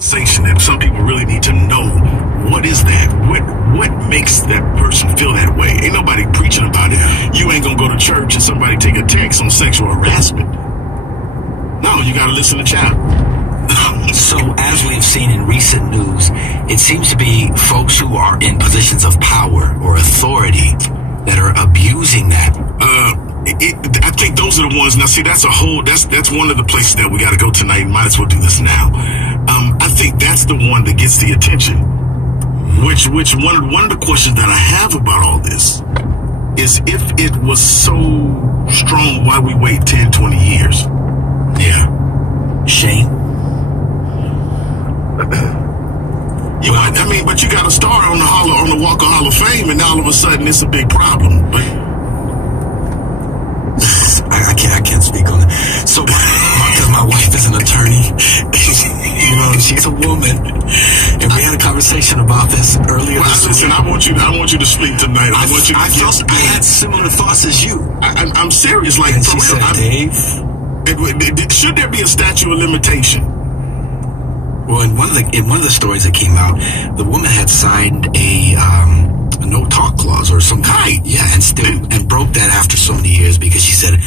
That some people really need to know, what is that? What makes that person feel that way? Ain't nobody preaching about it. You ain't gonna go to church and somebody take a text on sexual harassment. No, you gotta listen to child. So as we've seen in recent news, it seems to be folks who are in positions of power or authority that are abusing that. I think those are the ones. Now, see, that's one of the places that we got to go tonight. Might as well do this now. I think that's the one that gets the attention. Which one of the questions that I have about all this is, if it was so strong, why we wait 10, 20 years? Yeah. Shame. But you got to start on the Walk of Hall of Fame, and all of a sudden it's a big problem. But I can't speak on it. So, because my wife is an attorney, she's a woman, and we had a conversation about this earlier this week. Listen, I want you to sleep tonight. I had similar thoughts as you. I'm serious. Like, and she said, Dave, should there be a statute of limitation? Well, in one of the stories that came out, the woman had signed a no-talk clause or some kind. Yeah, and broke that after so many years because she said,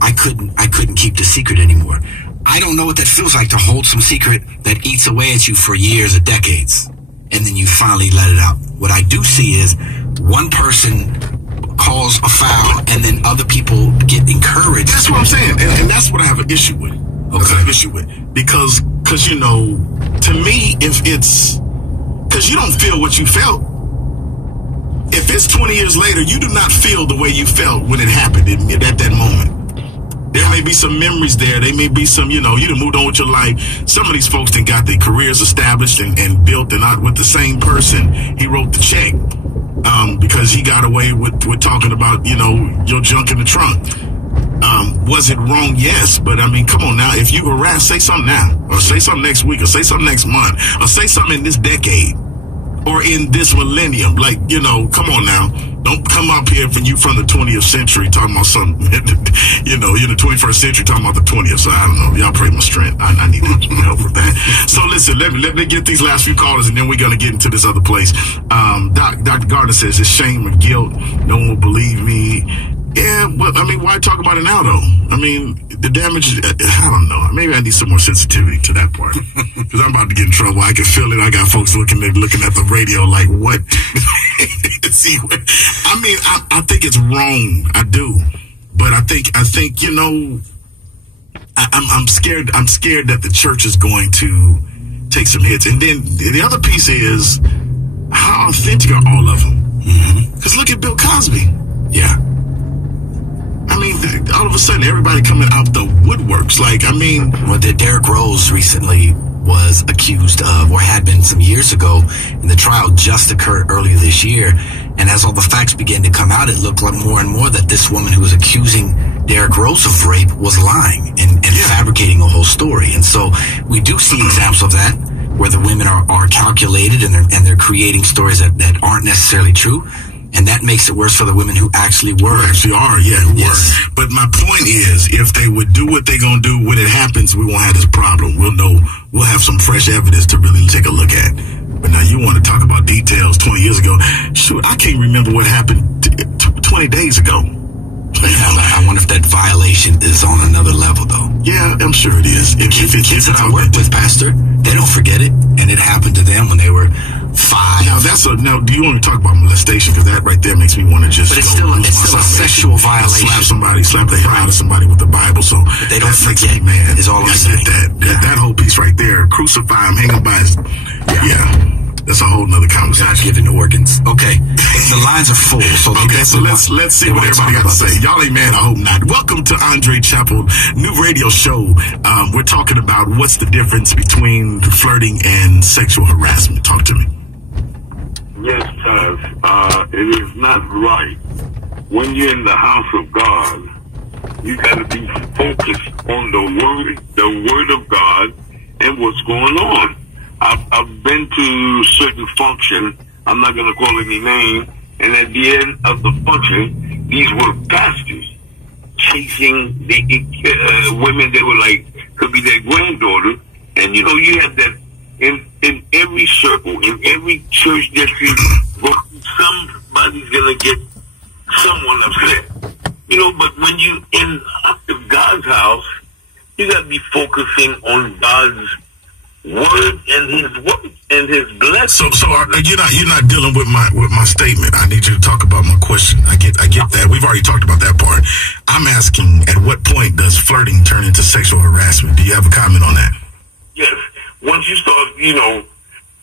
I couldn't keep the secret anymore. I don't know what that feels like, to hold some secret that eats away at you for years or decades, and then you finally let it out. What I do see is one person calls a foul, and then other people get encouraged. That's what I'm saying, and that's what I have an issue with. Okay. Because to me, if it's because you don't feel what you felt. If it's 20 years later, you do not feel the way you felt when it happened at that moment. There may be some memories there. There may be some, you done moved on with your life. Some of these folks done got their careers established and built, and not with the same person. He wrote the check because he got away with talking about, your junk in the trunk. Was it wrong? Yes. But come on now. If you harass, say something now, or say something next week, or say something next month, or say something in this decade, or in this millennium. Like, come on now. Don't come up here from the 20th century talking about something, you're the 21st century talking about the 20th. So I don't know. Y'all pray my strength. I need help with that. So listen, let me get these last few callers, and then we're going to get into this other place. Dr. Gardner says it's shame or guilt. No one will believe me. Yeah, but why talk about it now, though? The damage, I don't know. Maybe I need some more sensitivity to that part. Because I'm about to get in trouble. I can feel it. I got folks looking at the radio like, what? See, I think it's wrong. I do. But I think, I'm scared. I'm scared that the church is going to take some hits. And then the other piece is, how authentic are all of them? Because look at Bill Cosby. Yeah. All of a sudden, everybody coming out the woodworks. Well, Derrick Rose recently was accused of, or had been some years ago, and the trial just occurred earlier this year. And as all the facts began to come out, it looked like more and more that this woman who was accusing Derrick Rose of rape was lying and fabricating a whole story. And so we do see examples of that, where the women are calculated and they're creating stories that aren't necessarily true. And that makes it worse for the women who actually were. Were. But my point is, if they would do what they're going to do when it happens, we won't have this problem. We'll know, we'll have some fresh evidence to really take a look at. But now you want to talk about details 20 years ago. Shoot, I can't remember what happened 20 days ago. I wonder if that violation is on another level, though. Yeah, I'm sure it is. The kids that I work with, Pastor, they don't forget it. And it happened to them when they were 5. Now, do you want to talk about molestation? Because that right there makes me want to just. But it's still a sexual violation. Slap the hell out of somebody with the Bible. So but they don't forget. Man, is all I'm saying. That whole piece right there. Crucify him, hang him by his. Yeah. That's a whole nother conversation. God given organs. Okay. The lines are full. So let's see what everybody got to say. Y'all ain't mad, I hope not. Welcome to Andre Chappell, new radio show. We're talking about what's the difference between flirting and sexual harassment. Talk to me. Yes, it is not right. When you're in the house of God, you got to be focused on the word of God and what's going on. I've been to certain function, I'm not going to call any name, and at the end of the function, these were pastors chasing the women that were like, could be their granddaughter, and you have that church that you go to, somebody's gonna get someone upset. You know, but when you in God's house, you gotta be focusing on God's word and His blessing. So you're not dealing with my statement. I need you to talk about my question. I get that. We've already talked about that part. I'm asking, at what point does flirting turn into sexual harassment? Do you have a comment on that? Yes. Once you start,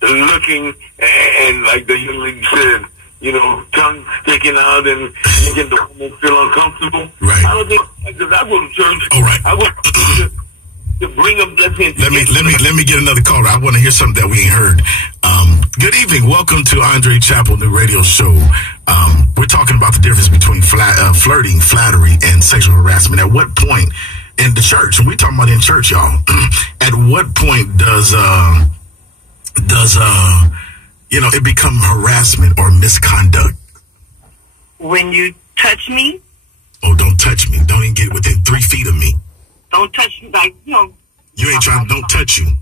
looking and like the young lady said, tongue sticking out and making the woman feel uncomfortable. Right. I don't think, because I go to church. All right. I go to bring up blessing. Let me get another caller. I want to hear something that we ain't heard. Good evening. Welcome to Andre Chappell New Radio Show. We're talking about the difference between flirting, flattery, and sexual harassment. At what point in the church, and we're talking about in church, y'all, at what point does it become harassment or misconduct? When you touch me. Oh, don't touch me. Don't even get within 3 feet of me. Don't touch me, like, You ain't trying, don't touch you.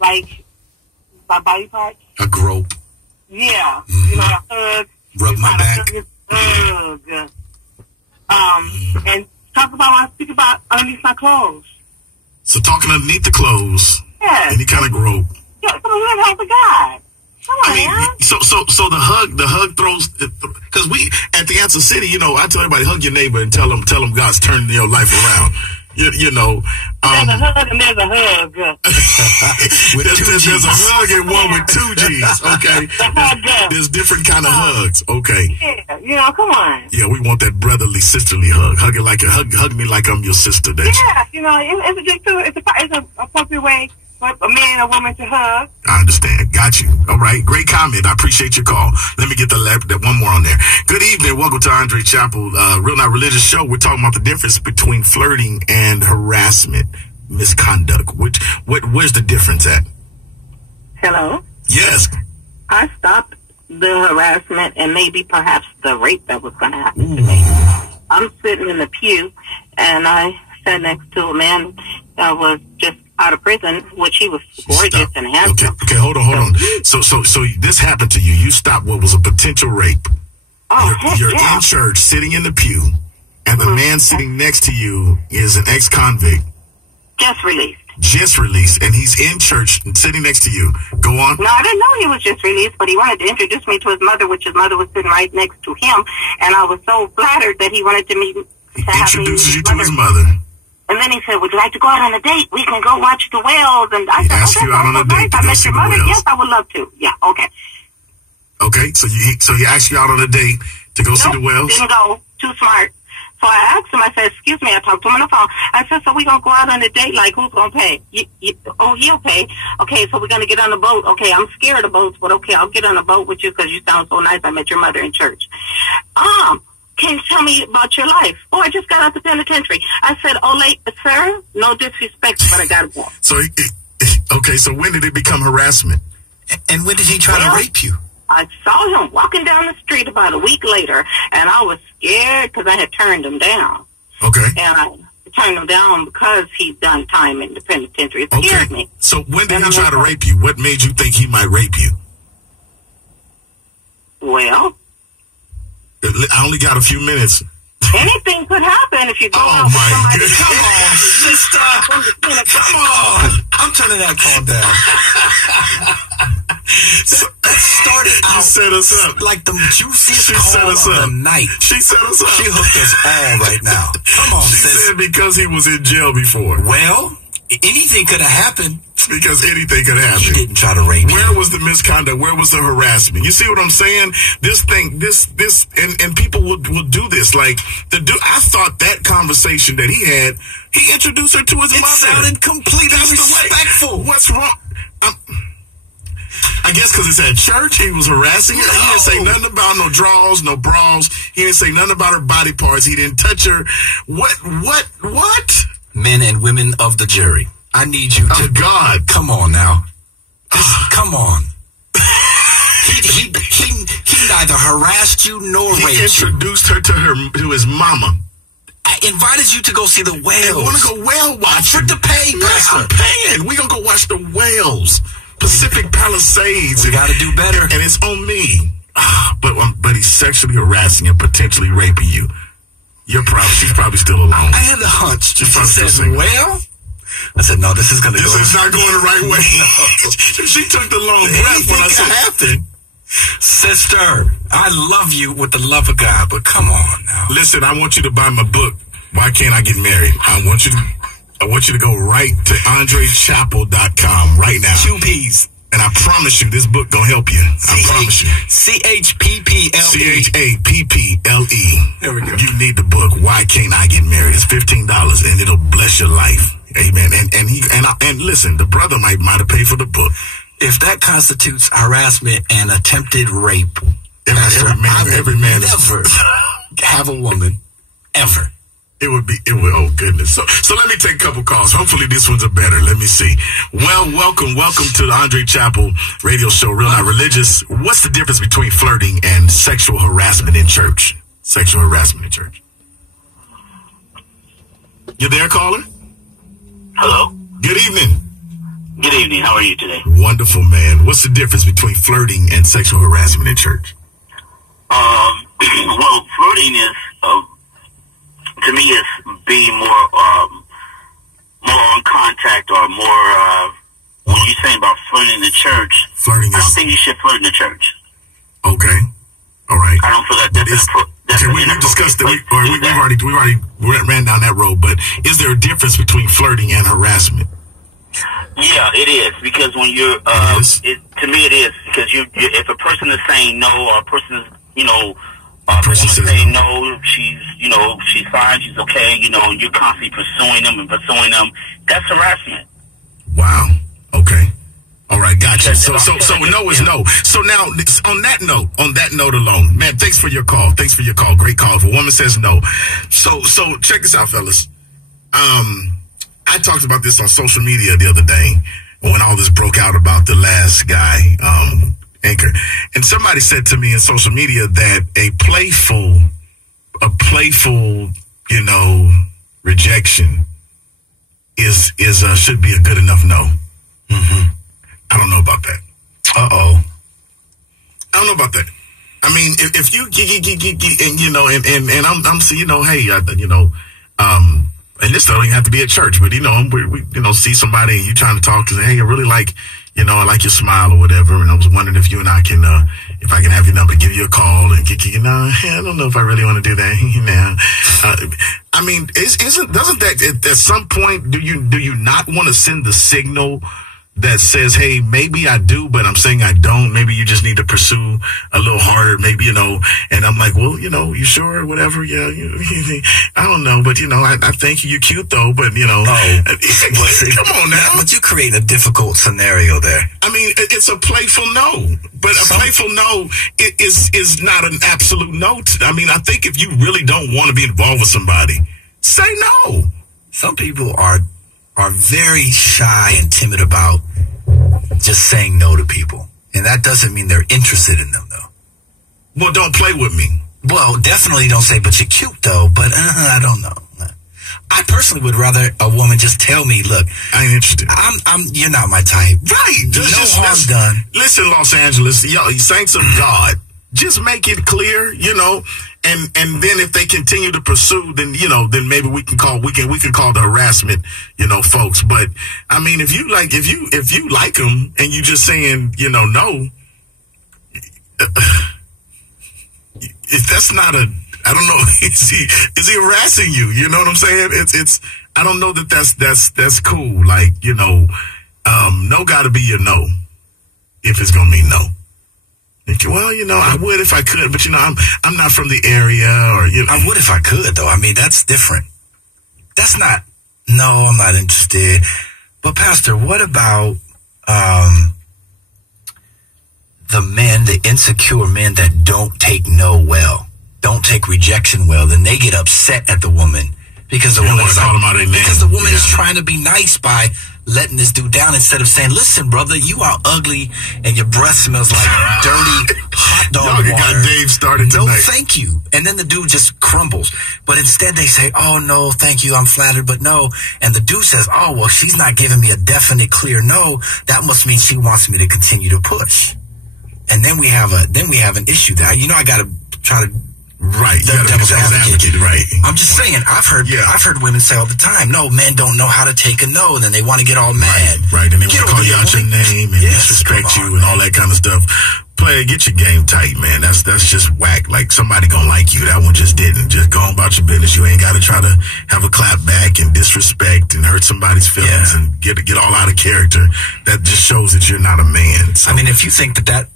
Like, my body parts? A grope. Yeah. Mm-hmm. A hug. Rub my back. Hug. And speak about underneath my clothes. So talking underneath the clothes. Yes. Any kind of grope. Yeah, some of them have a guy. Come on, man. So the hug throws, because we, at the Answer City, I tell everybody, hug your neighbor and tell them God's turning your life around. There's a hug and there's a hug. There's a hug and one with 2 G's, okay? There's different kind of hugs, okay? Yeah, come on. Yeah, we want that brotherly, sisterly hug. Hug me like I'm your sister. It's an appropriate way for a man and a woman to hug. I understand. Got you. All right. Great comment. I appreciate your call. Let me get that one more on there. Good evening. Welcome to Andre Chappell, Real Not Religious Show. We're talking about the difference between flirting and harassment, misconduct. Where's the difference at? Hello? Yes. I stopped the harassment and maybe perhaps the rape that was going to happen to me. I'm sitting in the pew and I sat next to a man that was just out of prison, which he was gorgeous and handsome. Okay, hold on. So this happened to you. You stopped what was a potential rape. Oh, you're in church, sitting in the pew, and the man sitting next to you is an ex-convict. Just released, and he's in church and sitting next to you. Go on. No, I didn't know he was just released, but he wanted to introduce me to his mother, which his mother was sitting right next to him, and I was so flattered that he wanted to meet. He introduces you to his mother. And then he said, would you like to go out on a date? We can go watch the whales. And I said, asked you out on a date to go see the whales. Yes, I would love to. Yeah, okay. Okay, so he asked you out on a date to go see the whales? Didn't go. Too smart. So I asked him, I said, excuse me, I talked to him on the phone. I said, so we going to go out on a date? Like, who's going to pay? He'll pay. Okay, so we're going to get on the boat. Okay, I'm scared of boats, but okay, I'll get on a boat with you because you sound so nice. I met your mother in church. Can you tell me about your life? Oh, I just got out the penitentiary. I said, sir, no disrespect, but I got to go. So when did it become harassment? And when did he try to rape you? I saw him walking down the street about a week later, and I was scared because I had turned him down. Okay. And I turned him down because he'd done time in the penitentiary. It scared me. So when did he try to rape you? What made you think he might rape you? Well, I only got a few minutes. Anything could happen if you go out with somebody. God. Come on, sister. Come on. I'm turning that call down. That started out. You set us up. Like the juiciest call of the night. She set us up. She hooked us all right now. Come on, sis. She said because he was in jail before. Well, anything could have happened. Because anything could happen. He didn't try to rape you. Where was the misconduct? Where was the harassment? You see what I'm saying? And people will do this. Like, I thought that conversation that he had, he introduced her to his mother. It sounded completely respectful. What's wrong? I guess because it's at church, he was harassing her. No. He didn't say nothing about no draws, no bras. He didn't say nothing about her body parts. He didn't touch her. What? Men and women of the jury, I need you to... Oh, God. Come on now. Come on. He neither harassed you nor raped you. He introduced her to his mama. I invited you to go see the whales. I want to go whale watching. Offered to pay, Pastor. I'm paying. We're going to go watch the whales. Pacific Palisades. We got to do better. And it's on me. But he's sexually harassing and potentially raping you. She's probably still alone. I had a hunch. She said, well, I said, no, this is going to go. This is not going the right way. No. She took the long breath when I said, happen. Sister, I love you with the love of God, but come on now. Listen, I want you to buy my book, Why Can't I Get Married? I want you to go right to AndreChapel.com right now. QPs. And I promise you, this book gonna help you. I promise you. CHPPLE. CHAPPLE. There we go. You need the book, Why Can't I Get Married? It's $15 and it'll bless your life. Amen. And listen, the brother might have paid for the book. If that constitutes harassment and attempted rape, every man never have a woman ever. It would, oh goodness. So let me take a couple calls. Hopefully this one's a better. Let me see. Well, welcome to the Andre Chapel radio show, Real Not Religious. What's the difference between flirting and sexual harassment in church? Sexual harassment in church. You there, caller? Hello. Good evening. Good evening. How are you today? Wonderful, man. What's the difference between flirting and sexual harassment in church? Well, flirting is, to me, is being more on contact or more, when you're saying about flirting in the church, flirting I don't think you should flirt in the church. Okay. All right. I don't feel that that's we discussed it. We already ran down that road, but is there a difference between flirting and harassment? Yeah, it is, because when you're, to me it is, because if a person is saying no, or a person is, a person saying no, she's fine, she's okay, and you're constantly pursuing them, that's harassment. Wow. Okay. All right, gotcha. So no is no. So now, on that note alone, man, thanks for your call. Great call. If a woman says no. So check this out, fellas. I talked about this on social media the other day when all this broke out about the last guy, Anchor. And somebody said to me in social media that a playful, rejection is should be a good enough no. Mm-hmm. I don't know about that. I don't know about that. I mean, if you and I'm saying, hey, and this doesn't even have to be at church, but we see somebody and you trying to talk to them, hey, I really like, I like your smile or whatever, and I was wondering if you and I can, if I can have your number, give you a call and get you, I don't know if I really want to do that. I mean, doesn't that at some point do you not want to send the signal that says, hey, maybe I do, but I'm saying I don't. Maybe you just need to pursue a little harder. Maybe, and I'm like, well, you sure? Whatever. Yeah. I don't know, but I think you're cute though, but come on now. But you create a difficult scenario there. I mean, it's a playful no, but a playful no is not an absolute no. I mean, I think if you really don't want to be involved with somebody, say no. Some people are very shy and timid about just saying no to people. And that doesn't mean they're interested in them, though. Well, don't play with me. Well, definitely don't say, but you're cute, though. But I don't know. I personally would rather a woman just tell me, look, I ain't interested. You're not my type. Right. No harm done. Listen, Los Angeles, y'all, saints of God, just make it clear, and then if they continue to pursue, then maybe we can call the harassment, folks. But I mean, if you like them and you just saying, no, if that's not I don't know, is he harassing you? You know what I'm saying? It's I don't know that's cool. Like, no gotta be your no if it's gonna mean no. Well, I would if I could, but I'm not from the area, or I would if I could, though. I mean, that's different. That's not. No, I'm not interested. But Pastor, what about the insecure men that don't take no well, don't take rejection well? Then they get upset at the woman because the woman is trying to be nice by letting this dude down instead of saying, listen, brother, you are ugly and your breath smells like dirty hot dog water. Got Dave started tonight. No, thank you. And then the dude just crumbles. But instead they say, oh, no, thank you, I'm flattered, but no. And the dude says, oh, well, she's not giving me a definite, clear no. That must mean she wants me to continue to push. And then we have an issue there. You know, I got to try to. Right, you gotta be devil's advocate, right? I'm just saying. I've heard women say all the time, "No, men don't know how to take a no," and then they want to get all mad. Right, and they want to call you out your name and disrespect you and all that kind of stuff. Player, get your game tight, man. That's just whack. Like, somebody gonna like you. That one just didn't. Just go on about your business. You ain't gotta try to have a clap back and disrespect and hurt somebody's feelings and get all out of character. That just shows that you're not a man. So. I mean, if you think that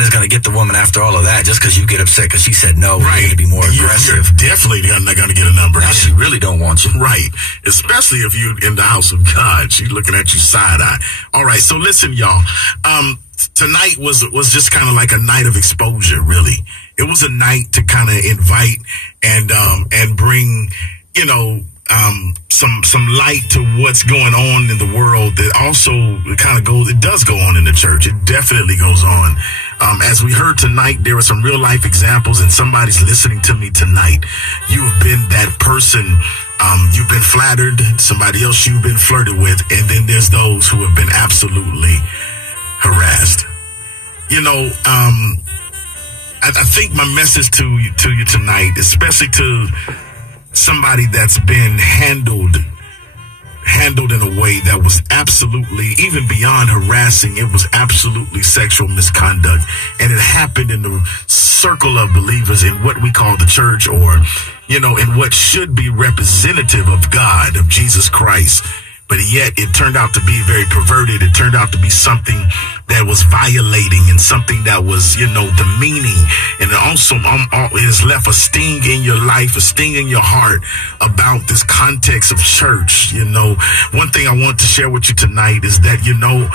is going to get the woman after all of that, just because you get upset because she said no, right. You're going to be more aggressive. You're definitely not going to get a number. Now she really don't want you. Right. Especially if you're in the house of God. She's looking at you side-eye. All right, so listen, y'all. Tonight was just kind of like a night of exposure, really. It was a night to kind of invite and bring, you know, some light to what's going on in the world that also it does go on in the church. It definitely goes on. As we heard tonight, there are some real life examples, and somebody's listening to me tonight. You have been that person. You've been flattered, somebody else you've been flirted with, and then there's those who have been absolutely harassed. You know, I think my message to you tonight, especially to somebody that's been handled in a way that was absolutely, even beyond harassing, it was absolutely sexual misconduct. And it happened in the circle of believers in what we call the church, or, you know, in what should be representative of God, of Jesus Christ. But yet it turned out to be very perverted. It turned out to be something that was violating and something that was, you know, demeaning. And it also it has left a sting in your life, a sting in your heart about this context of church. You know, one thing I want to share with you tonight is that, you know,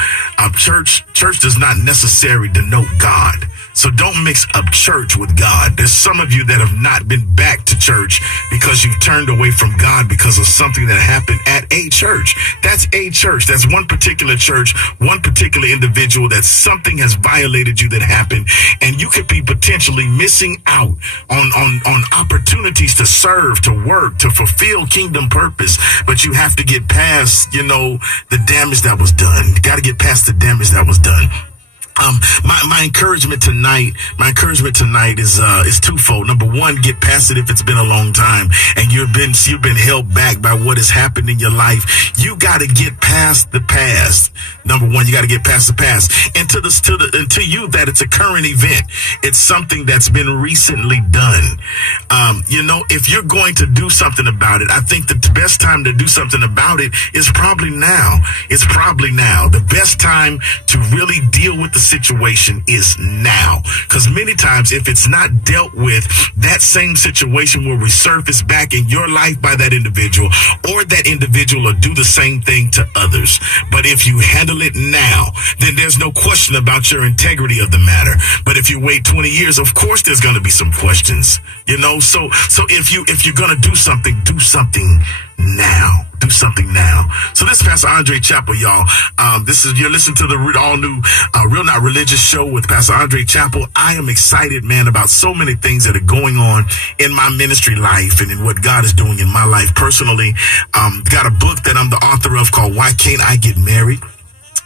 church does not necessarily denote God. So don't mix up church with God. There's some of you that have not been back to church because you've turned away from God because of something that happened at a church. That's a church. That's one particular church, one particular individual, that something has violated you that happened. And you could be potentially missing out on opportunities to serve, to work, to fulfill kingdom purpose. But you have to get past, you know, the damage that was done. You got to get past the damage that was done. My encouragement tonight is twofold. Number one, get past it if it's been a long time and you've been held back by what has happened in your life. You got to get past the past. Number one, you got to get past the past. And to you that it's a current event. It's something that's been recently done. You know, if you're going to do something about it, I think that the best time to do something about it is probably now. It's probably now. The best time to really deal with the situation is now, because many times if it's not dealt with, that same situation will resurface back in your life by that individual, or that individual will do the same thing to others. But if you handle it now, then there's no question about your integrity of the matter. But if you wait 20 years, of course there's going to be some questions, you know. So if you're going to do something now. Do something now. So this is Pastor Andre Chappell, y'all. You're listening to the all new Real Not Religious show with Pastor Andre Chappell. I am excited, man, about so many things that are going on in my ministry life and in what God is doing in my life personally. Got a book that I'm the author of called Why Can't I Get Married?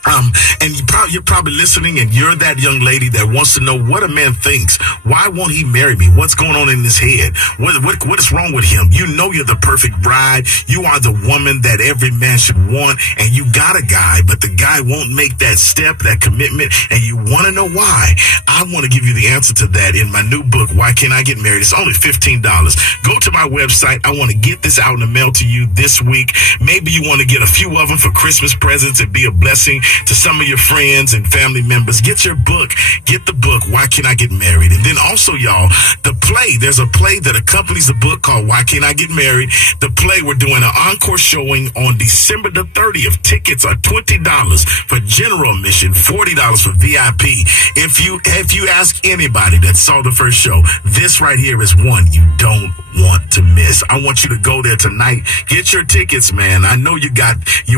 And you're probably listening, and you're that young lady that wants to know what a man thinks. Why won't he marry me? What's going on in his head? What is wrong with him? You know you're the perfect bride. You are the woman that every man should want, and you got a guy, but the guy won't make that step, that commitment, and you want to know why. I want to give you the answer to that in my new book, Why Can't I Get Married? It's only $15. Go to my website. I want to get this out in the mail to you this week. Maybe you want to get a few of them for Christmas presents and be a blessing. to some of your friends and family members. Get your book. Get the book, Why Can't I Get Married? And then also, y'all, the play. There's a play that accompanies the book called Why Can't I Get Married? The play, we're doing an encore showing on December the 30th. Tickets are $20 for general admission, $40 for VIP. If you ask anybody that saw the first show, this right here is one you don't want to miss. I want you to go there tonight. Get your tickets, man. I know you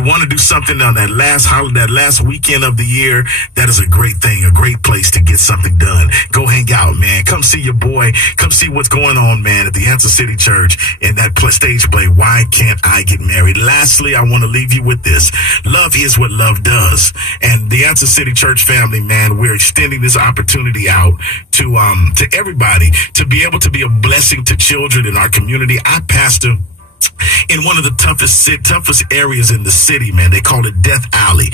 want to do something on that last weekend of the year. That is a great thing, a great place to get something done. Go hang out, man. Come see your boy. Come see what's going on, man, at the Answer City Church in that stage play, Why Can't I Get Married? Lastly, I want to leave you with this. Love is what love does. And the Answer City Church family, man, we're extending this opportunity out to everybody to be able to be a blessing to children in our community. I pastor in one of the toughest areas in the city, man. They call it Death Alley,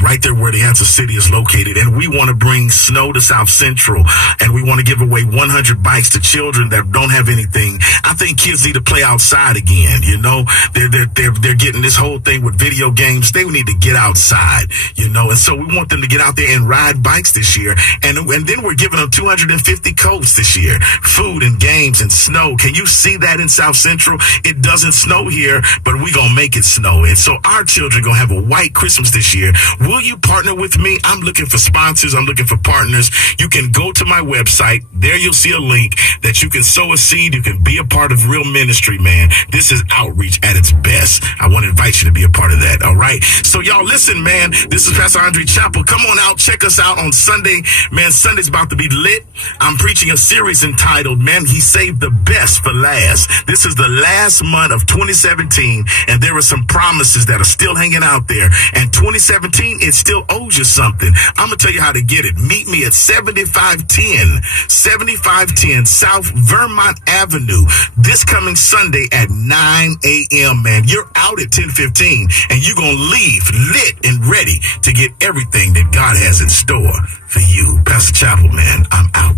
right there where the Answer City is located. And we want to bring snow to South Central, and we want to give away 100 bikes to children that don't have anything. I think kids need to play outside again. You know, they're getting this whole thing with video games. They need to get outside, you know. And so we want them to get out there and ride bikes this year. And then we're giving them 250 coats this year, food and games and snow. Can you see that in South Central? It doesn't snow here, but we're going to make it snow. And so our children going to have a white Christmas this year. Will you partner with me? I'm looking for sponsors. I'm looking for partners. You can go to my website. There you'll see a link that you can sow a seed. You can be a part of real ministry, man. This is outreach at its best. I want to invite you to be a part of that. All right. So y'all listen, man, this is Pastor Andre Chappell. Come on out. Check us out on Sunday. Man, Sunday's about to be lit. I'm preaching a series entitled, man, He Saved the Best for Last. This is the last month of 2017, and there are some promises that are still hanging out there. And 2017, it still owes you something. I'm going to tell you how to get it. Meet me at 7510 South Vermont Avenue this coming Sunday at 9 a.m., man. You're out at 10:15, and you're going to leave lit and ready to get everything that God has in store for you. Pastor Chappell, man, I'm out.